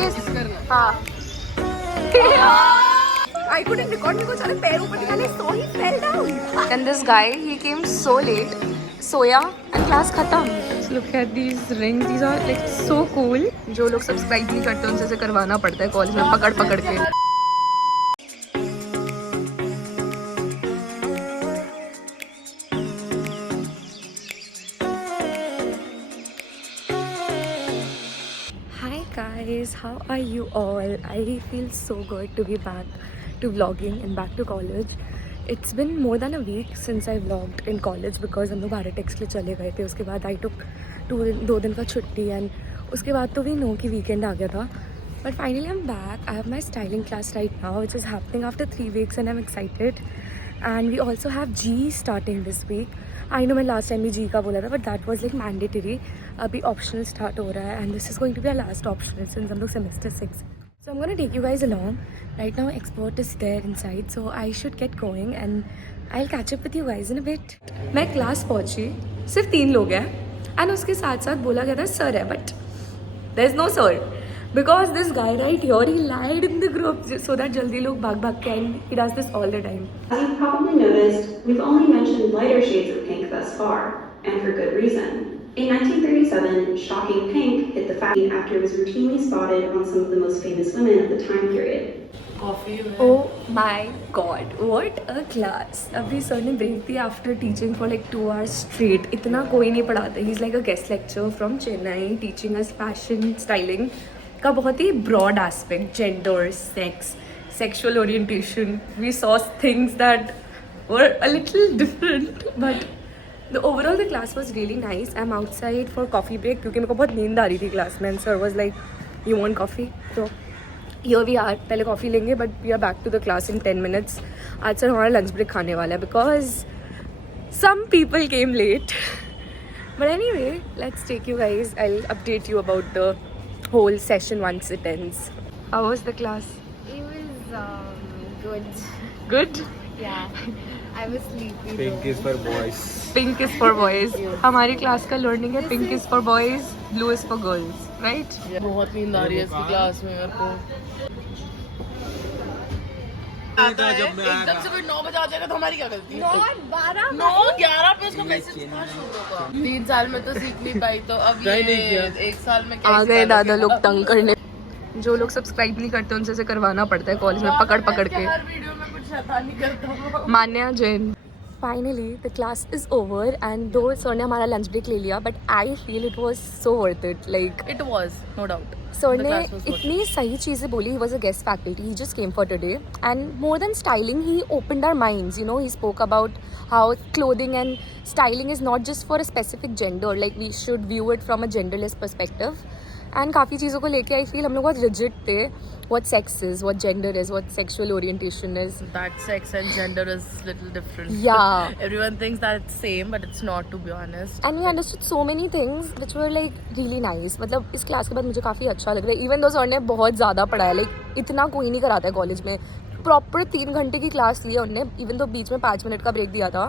किस हाँ I couldn't record because अरे पैर ऊपर निकाले so he fell down. And this guy he came so late, soya and class खत्म. Look at these rings, these are like so cool. जो लोग सब्सक्राइब नहीं करते उनसे करवाना पड़ता है कॉलेज में पकड़ पकड़ के. Hi guys, how are you all? I feel so good to be back to vlogging and back to college. It's been more than a week since I vlogged in college because हम लोग भारत के लिए चले गए थे. उसके बाद I took 2 दिन का छुट्टी and उसके बाद तो भी नो कि weekend आ गया था. But finally I'm back. I have my styling class right now which is happening after 3 weeks and I'm excited. And we also have G starting this week. I know मैं last time भी G का बोला था but that was like mandatory. अभी optional start हो रहा है and this is going to be our last optional since हम लोग semester 6. So I'm gonna take you guys along. Right now expert is there inside so I should get going and I'll catch up with you guys in a bit. मैं class पहुंची सिर्फ 3 लोग हैं and उसके साथ साथ बोला गया था sir है but there's no sir. Because this guy right here, he lied in the group so that jaldi log bhag bhag ke and he does this all the time. As you've probably noticed, we've only mentioned lighter shades of pink thus far, and for good reason. In 1937, shocking pink hit the fashion after it was routinely spotted on some of the most famous women of the time period. Oh my god, what a class. Abhi sir ne break दिया after teaching for like 2 hours straight. इतना कोई नहीं पढ़ाता. He's like a guest lecturer from Chennai teaching us fashion, styling. का बहुत ही broad aspect, gender, sex, sexual orientation. We saw things that were a little different, but overall the class was really nice. I'm outside for coffee break क्योंकि मेरे को बहुत नींद आ रही थी class में. And sir was like, you want coffee? So here we are. पहले coffee लेंगे but we are back to the class in 10 minutes. आज सर हमारा lunch break खाने वाला है because some people came late. But anyway, let's take you guys. I'll update you about the whole session once it ends. How was the class? It was good. Good? Yeah. I was sleepy. Pink is for boys. Pink is for boys. हमारी class का learning है pink is for boys, blue is for girls, right? बहुत नींद आ रही है इसकी class में मेरे को. एकदम से कोई 9 बजे आ जाएगा तो हमारी क्या गलती है? 9:11 पे उसको मैसेज कहाँ शुरू होगा? 3 साल में तो सीख नहीं पाई तो अब ये 1 साल में क्या आ गए दादा लोग तंग करने. जो लोग सब्सक्राइब नहीं करते उनसे से करवाना पड़ता है कॉलेज में पकड़ पकड़ के. हर वीडियो में कुछ शैतानी करता हूँ. मान्या Jain. Finally, the class is over and though sir ने हमारा lunch break ले लिया but I feel it was so worth it. Like It was, no doubt. sir The ने class was good. इतनी सही चीज़ें बोली. He was a guest faculty. He just came for today and more than styling, he opened our minds. You know, he spoke about how clothing and styling is not just for a specific gender. Like we should view it from a genderless perspective. And काफ़ी चीज़ों को लेके I feel हम लोग बहुत rigid थे. What sex is, what gender is, what sexual orientation is. That sex and gender is little different. Yeah. Everyone thinks that it's same, but it's not, to be honest. And we understood so many things which were like really nice. मतलब इस class के बाद मुझे काफ़ी अच्छा लग रहा है. Even though सर ने बहुत ज़्यादा पढ़ाया, like इतना कोई नहीं कराता है कॉलेज में. प्रॉपर 3 घंटे की क्लास ली है उनने. इवन तो बीच में 5 मिनट का ब्रेक दिया था.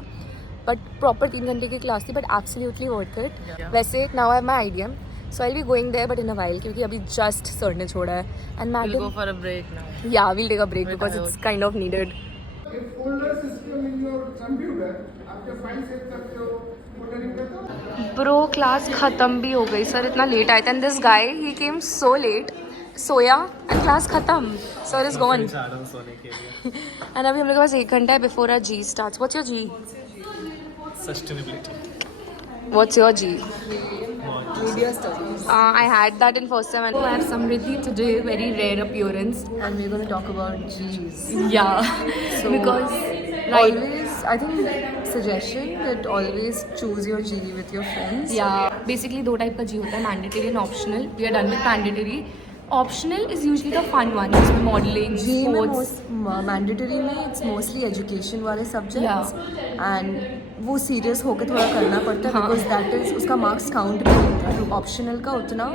बट प्रॉपर 3 घंटे की क्लास थी. But absolutely worth it. वैसे now I have my idea. So I'll be going there but in a while क्योंकि अभी just sir ने छोड़ा है. And We'll madam. go for a break now. Yeah, we'll take a break because it's kind of needed. एक folder system in your computer आपके file save करते हो फोल्डरिंग करते हो. Bro, class खत्म भी हो गई. सर इतना लेट आया था and this guy he came so late. Soya and class खत्म. Sir is gone. सोने के लिए. And अभी हम लोग के पास 1 घंटा है before our G starts. What's your G? Sustainability. What's your G? Media studies. I had that in first sem. I have Samriddhi today, very rare appearance. And we're going to talk about G's. Yeah, because Always, I think, suggestion that always choose your G with your friends. yeah, basically 2 type का G होता है, mandatory and optional. We are done with mandatory. Optional is usually the fun one, जिसमें modeling, G में sports. Mandatory में it's mostly education वाले subjects and वो serious होकर थोड़ा करना पड़ता है because that is उसका मार्क्स काउंट भी होता है. ऑप्शनल का उतना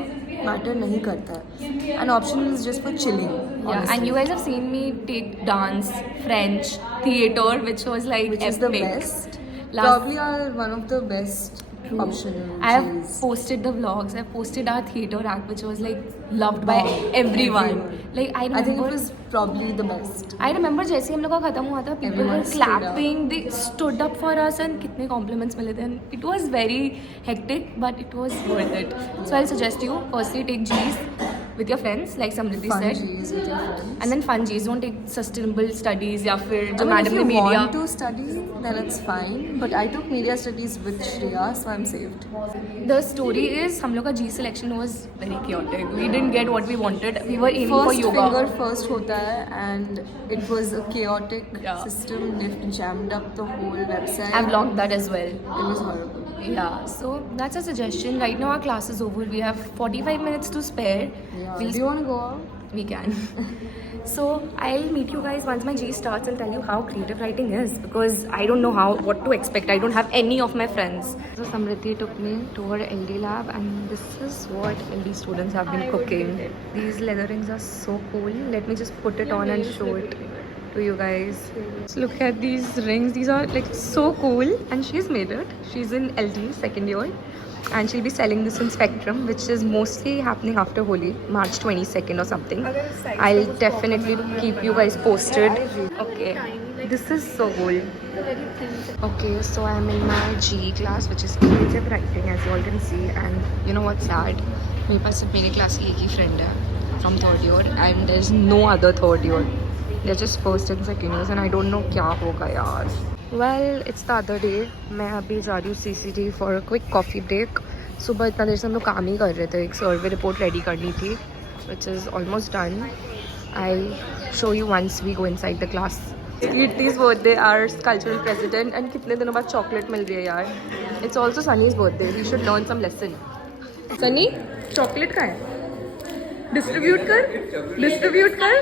मैटर नहीं करता है and optional is just for chilling. Yeah, and you guys have seen me take dance, French, theatre, which was like which is the epic. best. Last- Probably are one of the best optional. I have Jeez. posted the vlogs. I posted our theater act, which was like loved by everyone. Like I remember. I think it was probably the best. I remember जैसे हम लोग का खत्म हुआ था, people Everyone were stood up. clapping, they stood up for us and कितने compliments मिले थे. And it was very hectic, but it was worth it. So I'll suggest you firstly take G's with your friends, like Samriddhi Fun said, G's with your friends. and then fun G's. Don't take sustainable studies या फिर I जो mean, madam if ने you media. want to study, then it's fine. But I took media studies with Shreya, so I'm saved. The story is हम लोग का G selection was very chaotic. We didn't get what we wanted. We were aiming for First yoga. finger first होता है, and it was a chaotic Yeah. system. It jammed up the whole website. I've logged that as well. It was horrible. Yeah, so that's a suggestion. Right now our class is over. We have 45 minutes to spare. Yeah. We'll Do you want to go out? We can. So I'll meet you guys once my G starts and tell you how creative writing is, because I don't know what to expect. I don't have any of my friends. So Samriddhi took me to her LD lab, and this is what LD students have been cooking. These leather rings are so cool. Let me just put it on and show it to you guys. So look at these rings. These are like so cool, and she's made it. She's in LD second year, and she'll be selling this in Spectrum, which is mostly happening after Holi, March 22nd or something. I'll definitely keep you guys posted. Okay, this is so cool. Okay, so I'm in my GE class, which is creative writing, as you all can see. And you know what's sad? मेरे पास सिर्फ मेरे class की एक ही friend है from third year, and there's no other third year. They're just first and second years, and I don't know क्या होगा यार. Well, it's the other day. मैं अभी जा रही हूँ CCT for a quick coffee break. सुबह इतना देर से हम लोग काम ही कर रहे थे. एक सर्वे रिपोर्ट रेडी करनी थी, which is almost done. I'll show you once we go inside the class. Kirti's birthday, our cultural president, and कितने दिनों बाद chocolate मिल रही है यार. It's also Sunny's birthday. We should learn some lesson. Sunny, chocolate कहाँ है? Distribute कर.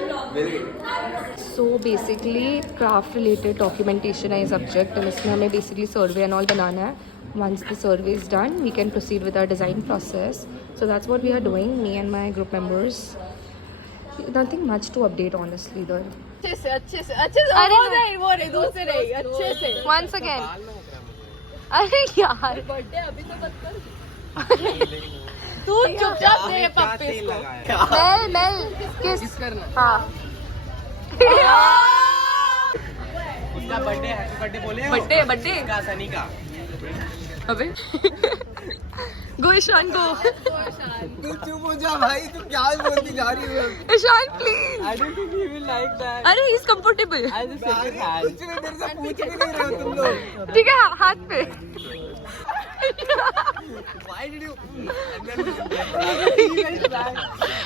So basically craft related documentation है subject, and इसमें हमें basically survey and all बनाना है. Once the survey is done, we can proceed with our design process. So that's what we are doing, me and my group members. Nothing much to update honestly though. अच्छे से वो नहीं दूसरे नहीं अच्छे से Once again. अरे यार. बर्थडे अभी तो मत कर तू चुपचाप दे पप्पी इसको मेल किस करना हाँ. उसका बर्थडे हैप्पी बर्थडे बोले बर्थडे का सनी का अबे गो ईशान गो. तू चुप हो जा भाई, तू क्या बोलती जा रही है? Ishaan please. I don't think he will like that. अरे he is comfortable. I just second hand कुछ भी मेरे से पूछ भी नहीं रहे हो तुम लोग। ठीक है हाथ पे. व्हाई डिड यू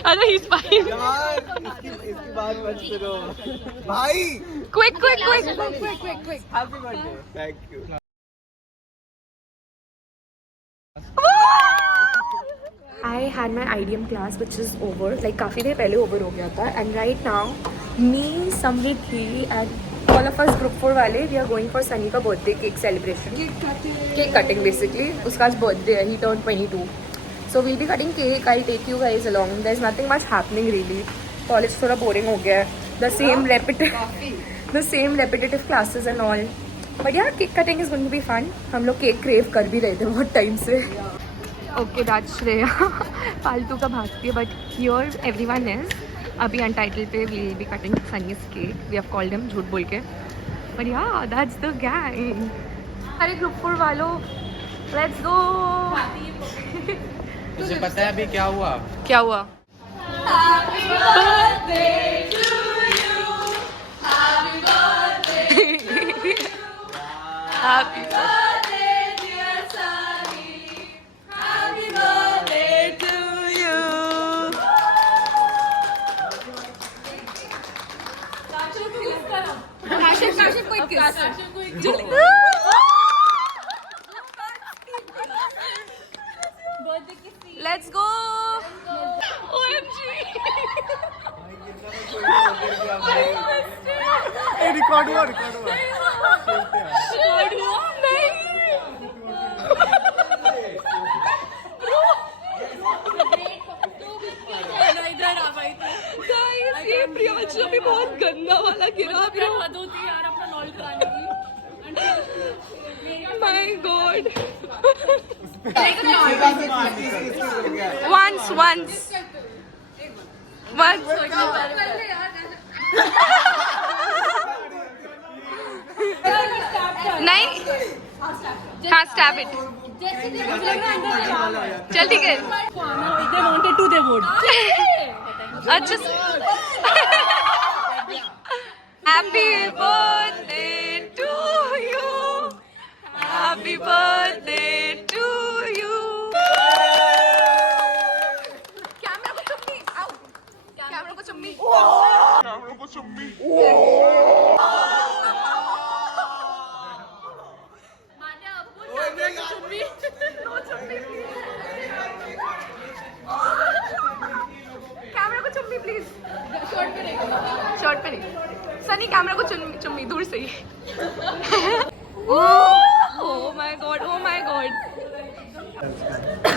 अरे ही इज फाइन. यार इसकी बात मत करो भाई। Quick happy birthday. Thank you. I had my IDM class which is over, like काफ़ी देर पहले over हो गया था, and right now me, Samriddhi and all of us group 4 वाले we are going for Sunny का birthday cake celebration. Cake cutting basically. उसका आज birthday है, he turned 22. So we'll be cutting cake. I'll take you guys along. There's nothing much happening really. College थोड़ा boring हो गया है. The same repetitive classes and all. But yeah, cake cutting is going to be fun. हम लोग cake crave कर भी रहे थे बहुत टाइम से. Okay, that's Shreya. फालतू का भागती है, but here everyone is. अभी Untitled पे we will be cutting Sunny's cake. We have called him झूठ बोल के. But yeah, that's the gang. अरे group 4 वालों, let's go. तुझे पता है अभी क्या हुआ? क्या हुआ? Happy birthday dear Sunny. Happy birthday to you. Kashif को kiss. Let's go. OMG. Record हुआ ये प्रियांशु भी बहुत गंदा वाला गिरा. हद होती है यार अपना नॉल कराने की। My God. once. नहीं हाँ स्टैप इट चल ठीक है अच्छा happy birthday to you happy birthday to you camera को चुम्मी आओ कैमरा को चुम्मी कैमरा को चुम्मी प्लीज शॉर्ट पे नहीं सनी कैमरा को चुम्मी दूर से ही oh my god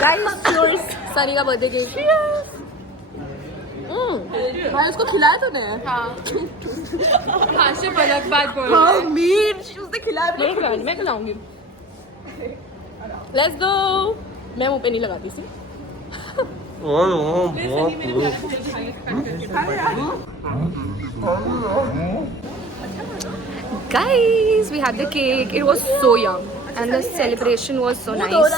guys cheers Sunny का बर्थडे केक भाई उसको खिलाया तूने हाँ से अलग बात बोल हाँ मीट उसने खिलाया मैं खिलाऊंगी लेट्स गो मैं मुंह पे नहीं लगाती सी Guys, we had the cake. It was so yum, and the celebration was so nice.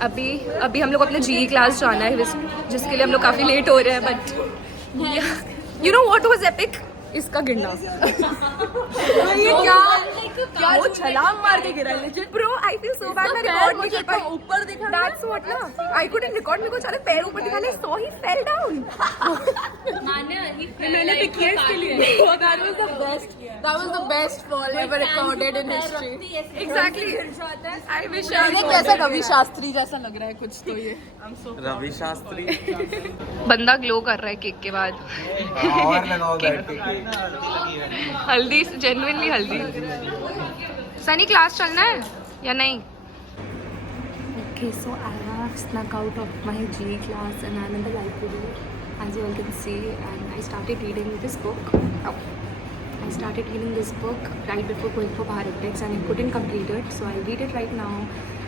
अभी हम लोग अपने GE क्लास जाना है जिसके लिए हम लोग काफी लेट हो रहे हैं but you know what was epic? इसका गिरना ये क्या वो छलांग मार के गिरा legit bro I feel so bad मैं रिकॉर्ड नहीं कर पाई ऊपर देखा दैट्स व्हाट ना आई कुडंट रिकॉर्ड मेरे को सारे पैर ऊपर दिखाने सो ही फेल डाउन मैंने पिक किया इसके लिए that was the best fall ever recorded in history exactly I wish ये कैसा रवि शास्त्री जैसा लग रहा है कुछ तो ये रवि शास्त्री बंदा ग्लो कर रहा है केक के बाद और लगाओ बैठ के हल्दी जेन्युइनली हल्दी सनी क्लास चलना है या नहीं Okay, so I have snuck out of my GE class and I'm in the library as you all can see and I started reading this book. I started reading this book right before going for Bharat and I couldn't complete it so I'll read it right now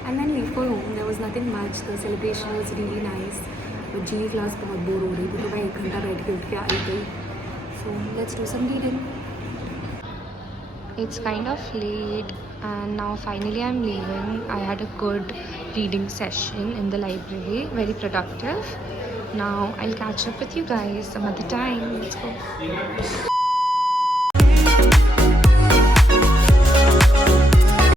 and then leave for home. There was nothing much. The celebration was really nice. But GE class बहुत bore हो रही थी तो मैं 1 घंटा बैठ के उठ के आई गई. So let's do some reading. It's kind of late and now finally I'm leaving. I had a good reading session in the library, very productive. Now I'll catch up with you guys some other time. Let's go.